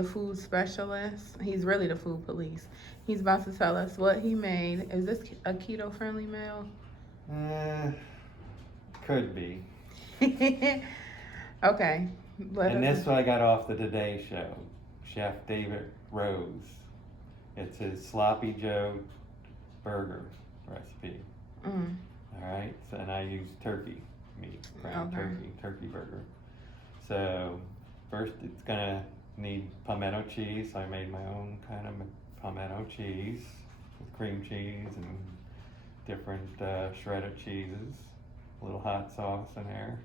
the food specialist. He's really the food police. He's about to tell us what he made. Is this a keto friendly meal? Could be. Okay. And this I got off the Today Show. Chef David Rose. It's his Sloppy Joe burger recipe. Mm. All right, so, and I use turkey meat, ground Okay. turkey burger. So first it's gonna need pimento cheese. I made my own kind of pimento cheese with cream cheese and different shredded cheeses. A little hot sauce in there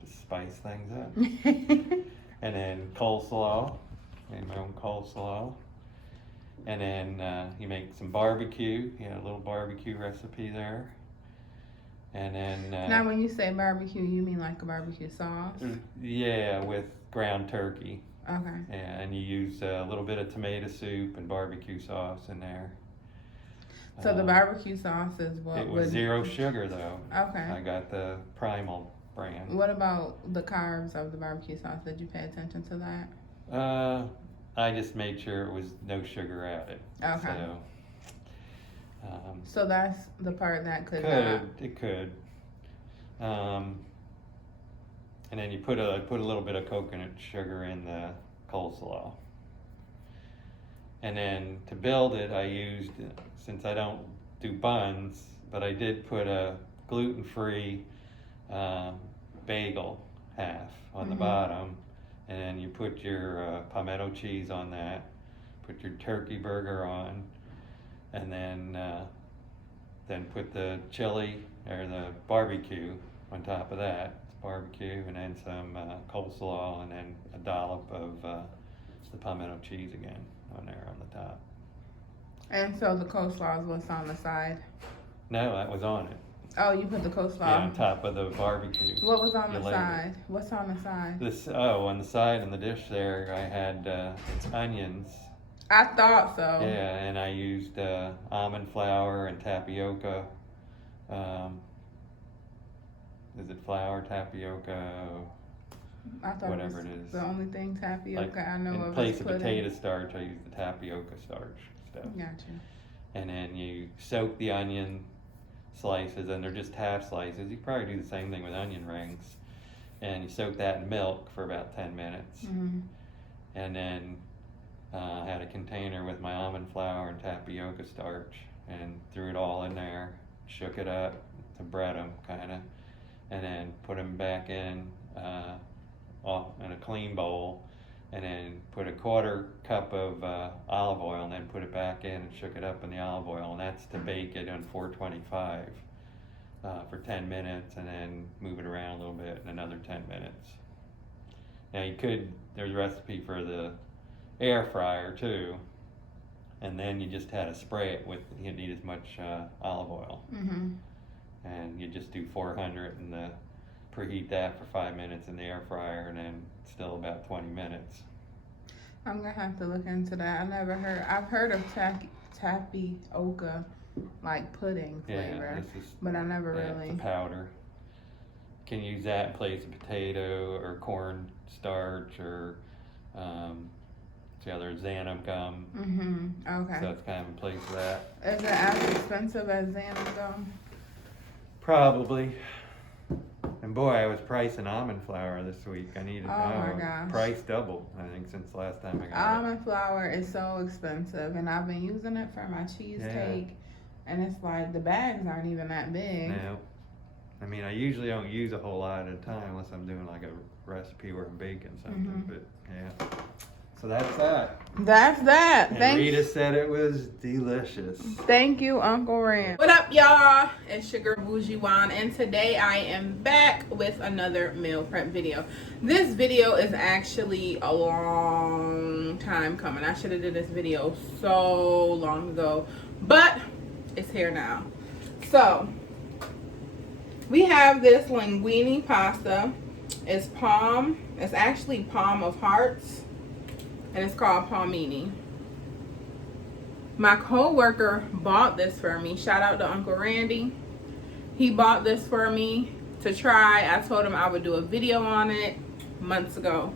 to spice things up. And then coleslaw. Made my own coleslaw. And then you make some barbecue. You had a little barbecue recipe there. And then Now, when you say barbecue, you mean like a barbecue sauce? Yeah, with ground turkey. Okay. Yeah, and you use a little bit of tomato soup and barbecue sauce in there. So the barbecue sauce is what? It was zero sugar though. Okay. I got the Primal brand. What about the carbs of the barbecue sauce? Did you pay attention to that? I just made sure it was no sugar added. Okay. So So that's the part that could it could. And then you put a little bit of coconut sugar in the coleslaw. And then to build it, I used, since I don't do buns, but I did put a gluten-free bagel half on the bottom. And then you put your pimento cheese on that, put your turkey burger on, and then put the chili or the barbecue on top of that. It's barbecue, and then some coleslaw, and then a dollop of the pimento cheese again on there on the top. And so the coleslaw is what's on the side? No, that was on it. Oh, you put the coleslaw on top of the barbecue. What was on the side? What's on the side? On the side in the dish there, I had it's onions. I thought so. Yeah, and I used almond flour and tapioca. Is it flour, tapioca? I thought whatever it was it is. the only thing tapioca I know of. In place of potato starch, I used the tapioca starch stuff. Gotcha. And then you soak the onion slices, and they're just half slices. You probably do the same thing with onion rings. And you soak that in milk for about 10 minutes. Mm-hmm. And then I had a container with my almond flour and tapioca starch, and threw it all in there, shook it up to bread them kind of, and then put them back in a clean bowl, and then put a 1/4 cup of olive oil, and then put it back in and shook it up in the olive oil, and that's to bake it on 425 for 10 minutes, and then move it around a little bit in another 10 minutes. Now there's a recipe for the air fryer too, and then you just had to spray it with, you need as much olive oil. Mm-hmm. And you just do 400 and preheat that for 5 minutes in the air fryer, and then still about 20 minutes. I'm gonna have to look into that. I've heard of tapioca, like pudding flavor, but I never really. It's a powder. You can use that in place of potato or corn starch or the other xanthan gum. Mm-hmm. Okay. So it's kind of in place of that. Is it as expensive as xanthan gum? Probably. And boy, I was pricing almond flour this week. I needed my gosh. Price doubled, I think, since the last time I got Almond flour is so expensive, and I've been using it for my cheesecake, and it's like the bags aren't even that big. No. I mean, I usually don't use a whole lot at a time unless I'm doing like a recipe where I'm baking something, but yeah. So that's that. That's that. And Rita said it was delicious. Thank you, Uncle Rand. What up, y'all? It's your girl Boujeejuan, and today I am back with another meal prep video. This video is actually a long time coming. I should have did this video so long ago, but it's here now. So we have this linguine pasta. It's actually palm of hearts, and it's called Palmini. My co-worker bought this for me. Shout out to Uncle Randy. He bought this for me to try. I told him I would do a video on it months ago.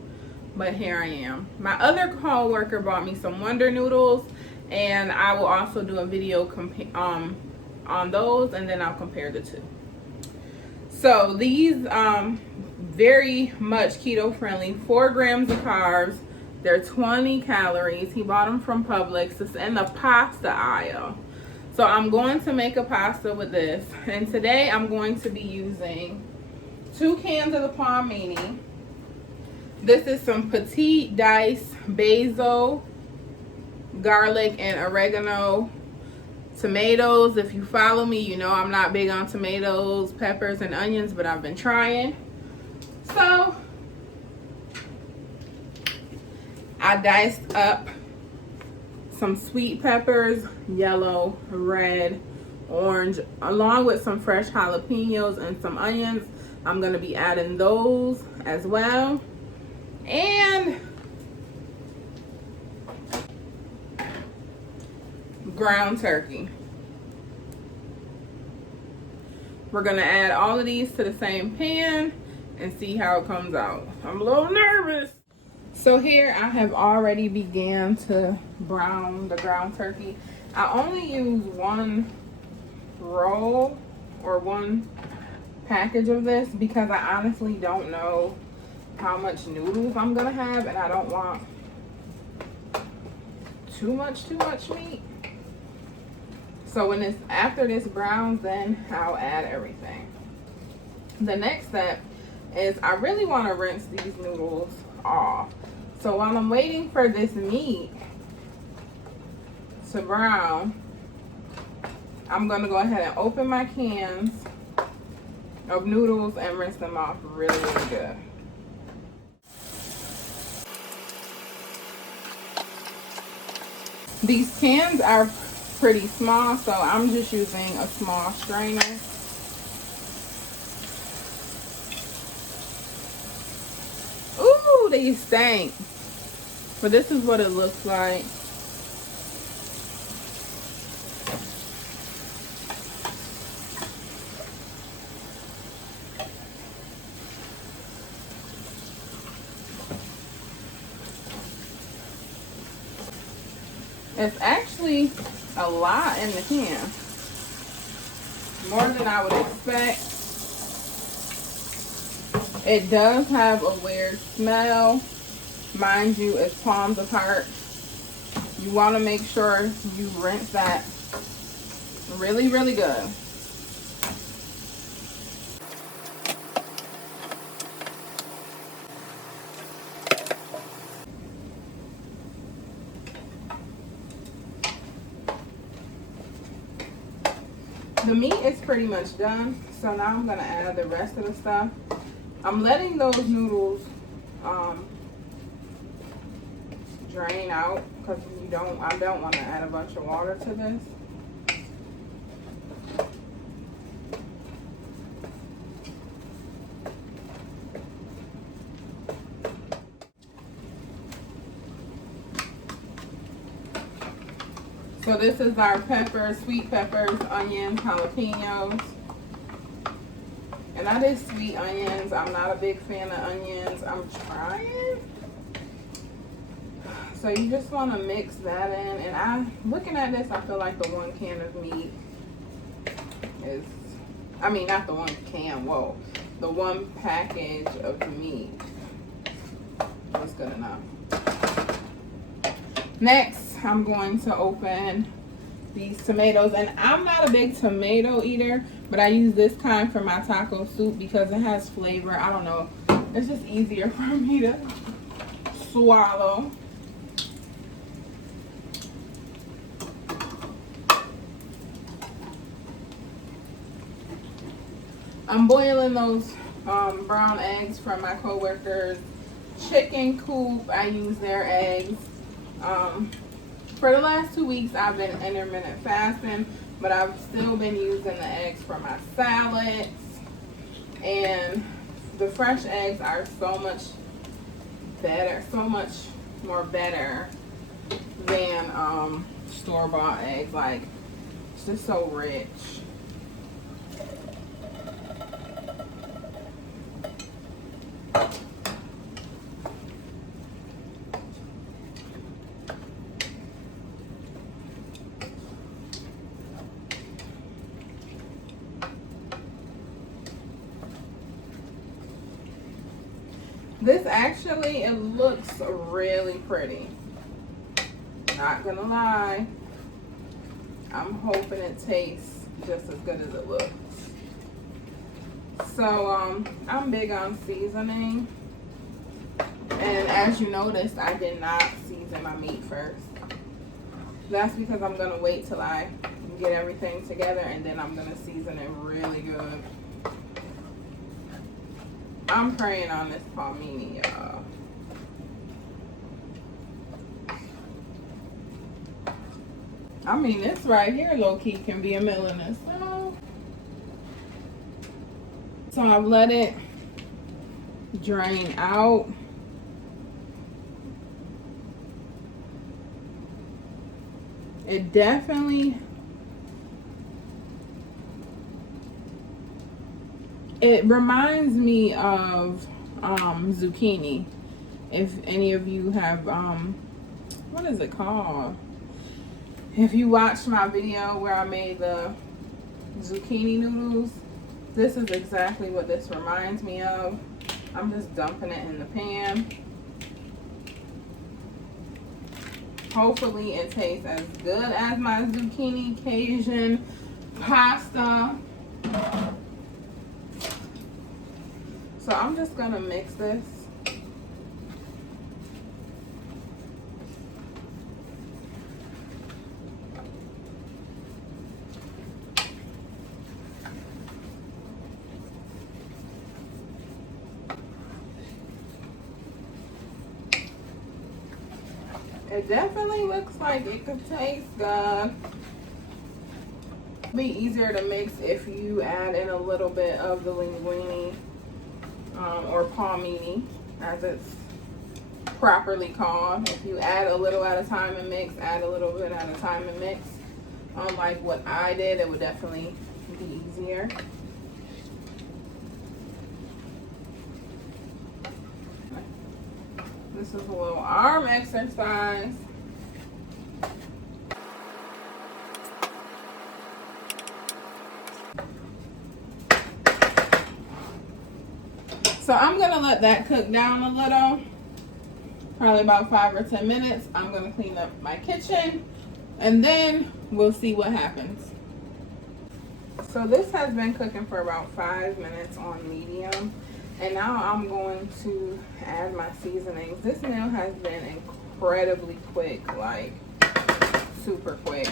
but here I am. My other co-worker bought me some Wonder Noodles, and I will also do a video on those, and then I'll compare the two. So these very much keto friendly, 4 grams of carbs. They're 20 calories. He bought them from Publix. It's in the pasta aisle. So I'm going to make a pasta with this, and today I'm going to be using 2 cans of the Palmini. This is some petite diced basil, garlic, and oregano. Tomatoes. If you follow me, you know I'm not big on tomatoes, peppers, and onions, but I've been trying. So I diced up some sweet peppers, yellow, red, orange, along with some fresh jalapenos and some onions. I'm going to be adding those as well. And ground turkey. We're going to add all of these to the same pan and see how it comes out. I'm a little nervous. So here I have already began to brown the ground turkey. I only use 1 roll or 1 package of this because I honestly don't know how much noodles I'm gonna have, and I don't want too much meat. So when it's after this browns, then I'll add everything. The next step is I really want to rinse these noodles off. So while I'm waiting for this meat to brown, I'm going to go ahead and open my cans of noodles and rinse them off really good. These cans are pretty small, so I'm just using a small strainer. Ooh, they stink. But this is what it looks like. It's actually a lot in the can. More than I would expect. It does have a weird smell. Mind you, it's palms apart. You want to make sure you rinse that really good. The meat is pretty much done, so now I'm going to add the rest of the stuff. I'm letting those noodles drain out because I don't want to add a bunch of water to this. So this is our peppers, sweet peppers, onions, jalapenos. And I did sweet onions. I'm not a big fan of onions. I'm trying. So you just want to mix that in. And looking at this, I feel like the 1 can of meat is, I mean, not the 1 can, whoa. The 1 package of meat is good enough. Next, I'm going to open these tomatoes, and I'm not a big tomato eater, but I use this kind for my taco soup because it has flavor. I don't know, it's just easier for me to swallow. I'm boiling those brown eggs from my coworker's chicken coop. I use their eggs. For the last 2 weeks, I've been intermittent fasting, but I've still been using the eggs for my salads. And the fresh eggs are so much better, so much more better than store-bought eggs. Like, it's just so rich. This actually, it looks really pretty. Not gonna lie. I'm hoping it tastes just as good as it looks. So, I'm big on seasoning. And as you noticed, I did not season my meat first. That's because I'm gonna wait till I get everything together and then I'm gonna season it really good. I'm praying on this Palmini, y'all. I mean, this right here, low-key, can be a meal in itself. So I've let it drain out. It definitely, it reminds me of zucchini. If any of you have, what is it called? If you watched my video where I made the zucchini noodles, this is exactly what this reminds me of. I'm just dumping it in the pan. Hopefully it tastes as good as my zucchini Cajun pasta. So I'm just gonna mix this. It definitely looks like it could taste good. It'll be easier to mix if you add in a little bit of the linguine or palmini, as it's properly called. If you add a little at a time and mix, add a little bit at a time and mix. Unlike what I did, it would definitely be easier. This is a little arm exercise. So I'm gonna let that cook down a little, probably about 5 or 10 minutes. I'm gonna clean up my kitchen and then we'll see what happens. So this has been cooking for about 5 minutes on medium. And now I'm going to add my seasonings. This meal has been incredibly quick, like super quick.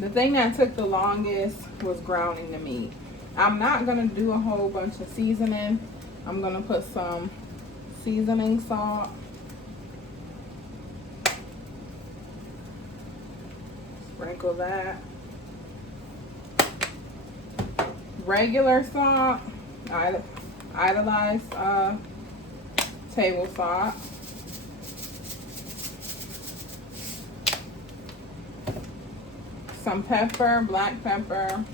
The thing that took the longest was grounding the meat. I'm not gonna do a whole bunch of seasoning. I'm gonna put some seasoning salt. Sprinkle that. Regular salt. Idolized table salt. Some pepper, black pepper.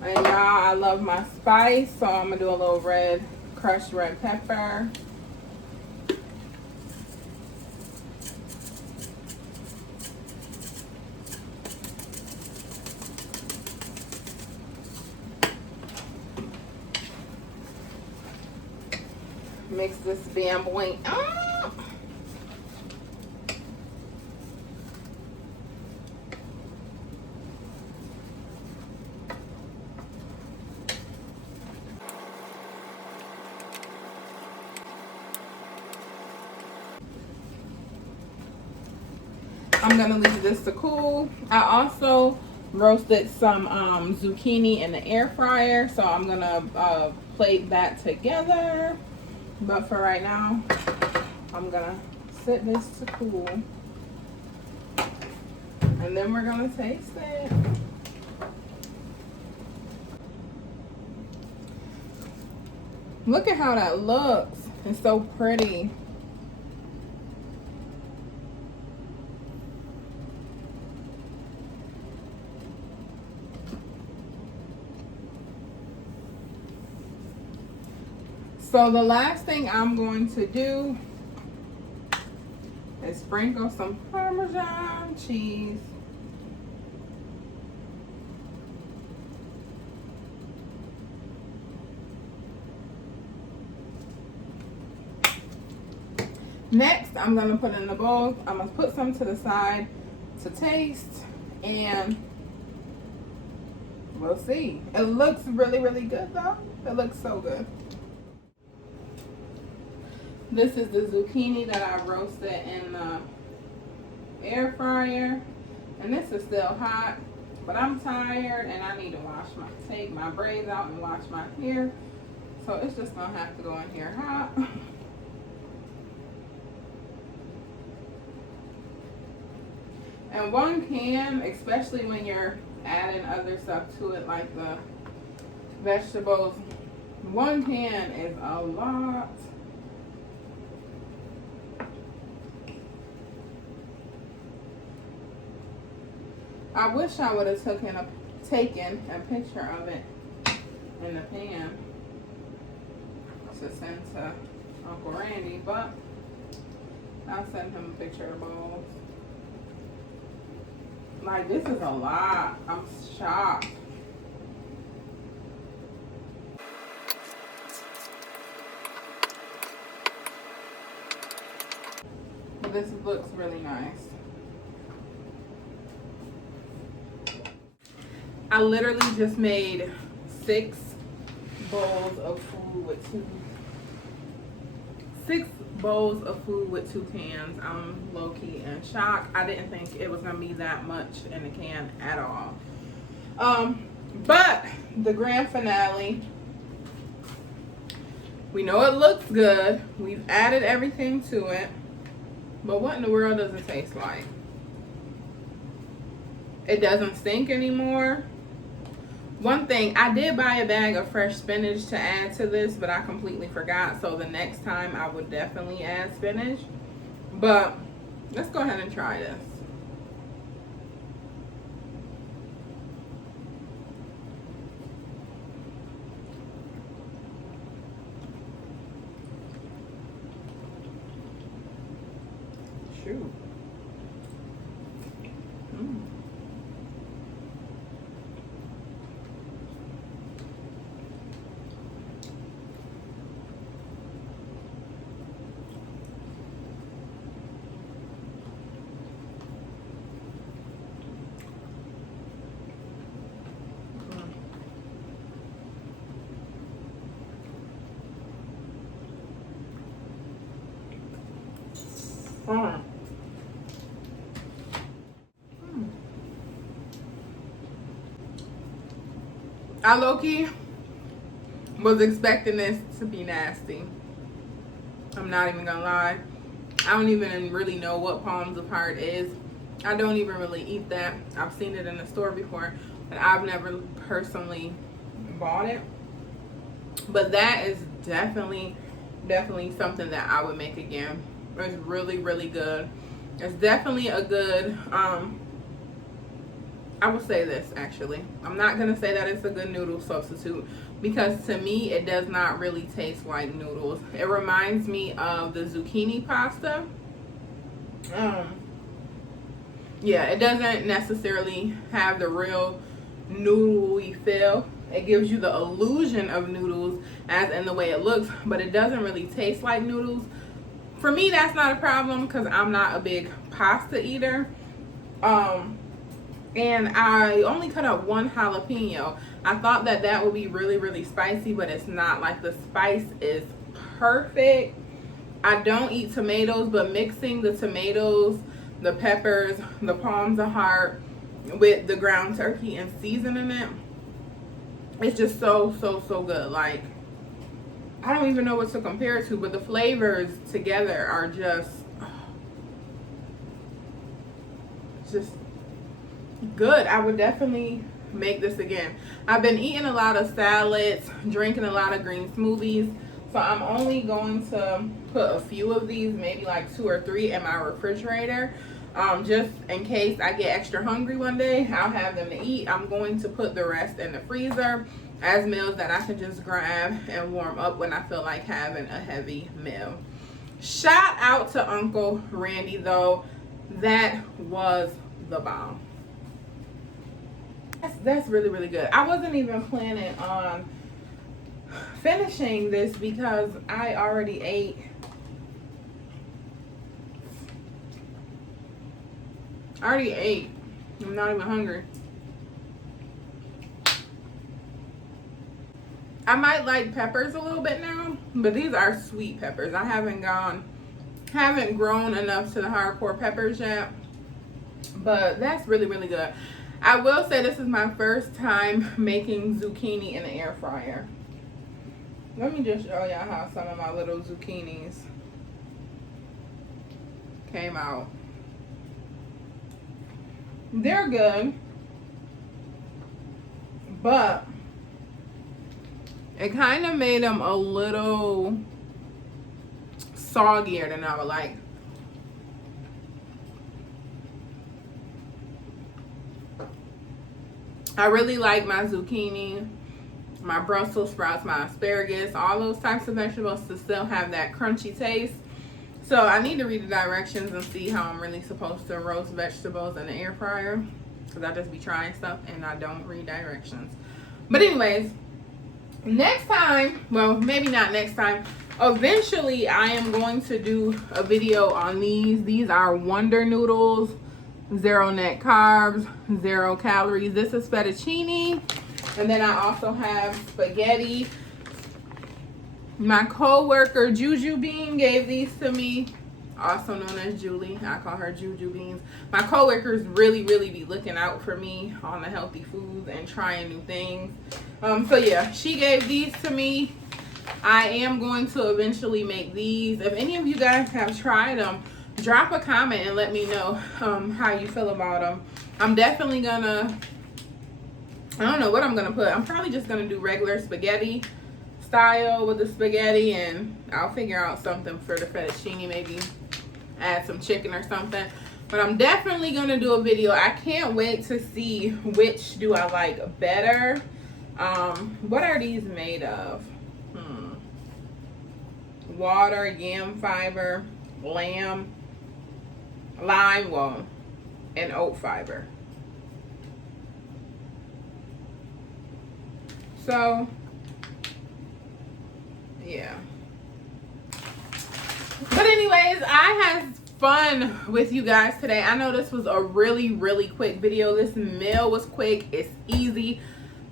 And y'all, I love my spice, so I'm gonna do a little crushed red pepper. Mix this bamboo. I'm gonna leave this to cool. I also roasted some zucchini in the air fryer, so I'm gonna plate that together. But for right now, I'm gonna set this to cool. And then we're gonna taste it. Look at how that looks. It's so pretty. So the last thing I'm going to do is sprinkle some Parmesan cheese. Next, I'm gonna put in the bowl. I'm gonna put some to the side to taste, and we'll see. It looks really, really good though. It looks so good. This is the zucchini that I roasted in the air fryer, and this is still hot, but I'm tired and I need to take my braids out and wash my hair, so it's just gonna have to go in here hot. And one can, especially when you're adding other stuff to it like the vegetables, one can is a lot. I wish I would have taken a picture of it in the pan to send to Uncle Randy, but I'll send him a picture of bowls. Like, this is a lot. I'm shocked. But this looks really nice. I literally just made 6 bowls of food with 2 cans. I'm low-key in shock. I didn't think it was gonna be that much in a can at all. But the grand finale, we know it looks good. We've added everything to it, but what in the world does it taste like? It doesn't stink anymore. One thing, I did buy a bag of fresh spinach to add to this, but I completely forgot. So the next time I would definitely add spinach. But let's go ahead and try this. Shoot. I low-key was expecting this to be nasty. I'm not even gonna lie. I don't even really know what palms of heart is. I don't even really eat that. I've seen it in the store before, but I've never personally bought it. But that is definitely something that I would make again. It's really, really good. It's definitely a good, I would say this actually. I'm not going to say that it's a good noodle substitute, because to me it does not really taste like noodles. It reminds me of the zucchini pasta. Yeah, it doesn't necessarily have the real noodly feel. It gives you the illusion of noodles as in the way it looks, but it doesn't really taste like noodles. For me, that's not a problem because I'm not a big pasta eater. And I only cut up 1 jalapeno. I thought that that would be really, really spicy, but it's not. Like, the spice is perfect. I don't eat tomatoes, but mixing the tomatoes, the peppers, the palms of heart with the ground turkey and seasoning it, it's just so good. Like, I don't even know what to compare it to, but the flavors together are just good. I would definitely make this again. I've been eating a lot of salads, drinking a lot of green smoothies, so I'm only going to put a few of these, maybe like 2 or 3 in my refrigerator, just in case I get extra hungry one day. I'll have them to eat. I'm going to put the rest in the freezer as meals that I can just grab and warm up when I feel like having a heavy meal. Shout out to Uncle Randy though. That was the bomb. That's really, really good. I wasn't even planning on finishing this because I already ate I already ate. I'm not even hungry. I might like peppers a little bit now, but these are sweet peppers. I haven't grown enough to the hardcore peppers yet, but that's really, really good. I will say this is my first time making zucchini in the air fryer. Let me just show y'all how some of my little zucchinis came out. They're good, but it kind of made them a little soggier than I would like. I really like my zucchini, my Brussels sprouts, my asparagus, all those types of vegetables to still have that crunchy taste. So I need to read the directions and see how I'm really supposed to roast vegetables in the air fryer, because I just be trying stuff and I don't read directions. But anyways, next time, well, maybe not next time, eventually I am going to do a video on these. These are Wonder Noodles, 0 net carbs, 0 calories. This is fettuccine, and then I also have spaghetti. My co-worker Juju Bean gave these to me, also known as Julie. I call her Juju Beans. My co-workers really be looking out for me on the healthy foods and trying new things. So yeah, she gave these to me. I am going to eventually make these. If any of you guys have tried them, drop a comment and let me know how you feel about them. I'm definitely gonna, I don't know what I'm gonna put. I'm probably just gonna do regular spaghetti style with the spaghetti, and I'll figure out something for the fettuccine, maybe add some chicken or something. But I'm definitely gonna do a video. I can't wait to see which do I like better. What are these made of? Water, yam fiber, lime, well, and oat fiber. So yeah. But anyways, I had fun with you guys today. I know this was a really quick video. This meal was quick. It's easy.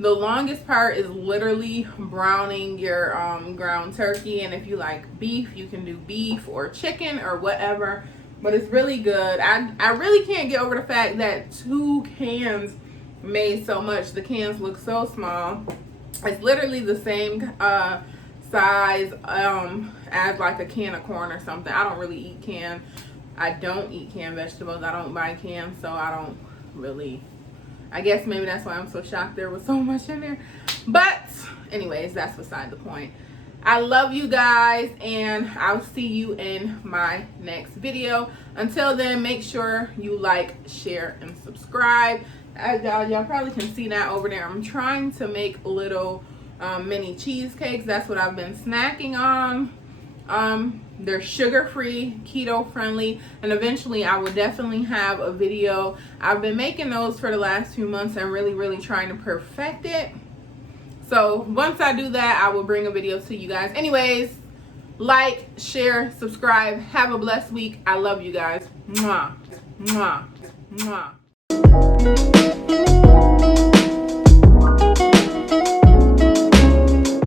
The longest part is literally browning your ground turkey, and if you like beef, you can do beef or chicken or whatever, but it's really good. I really can't get over the fact that 2 cans made so much. The cans look so small. It's literally the same size as like a can of corn or something. I don't really eat canned. I don't eat canned vegetables. I don't buy canned, so I don't really, I guess maybe that's why I'm so shocked there was so much in there. But anyways, that's beside the point. I love you guys, and I'll see you in my next video. Until then, make sure you like, share, and subscribe. As y'all probably can see that over there, I'm trying to make little mini cheesecakes. That's what I've been snacking on. They're sugar-free, keto-friendly, and eventually I will definitely have a video. I've been making those for the last few months and really trying to perfect it. So once I do that, I will bring a video to you guys. Anyways, like, share, subscribe. Have a blessed week. I love you guys. Mwah, mwah, mwah.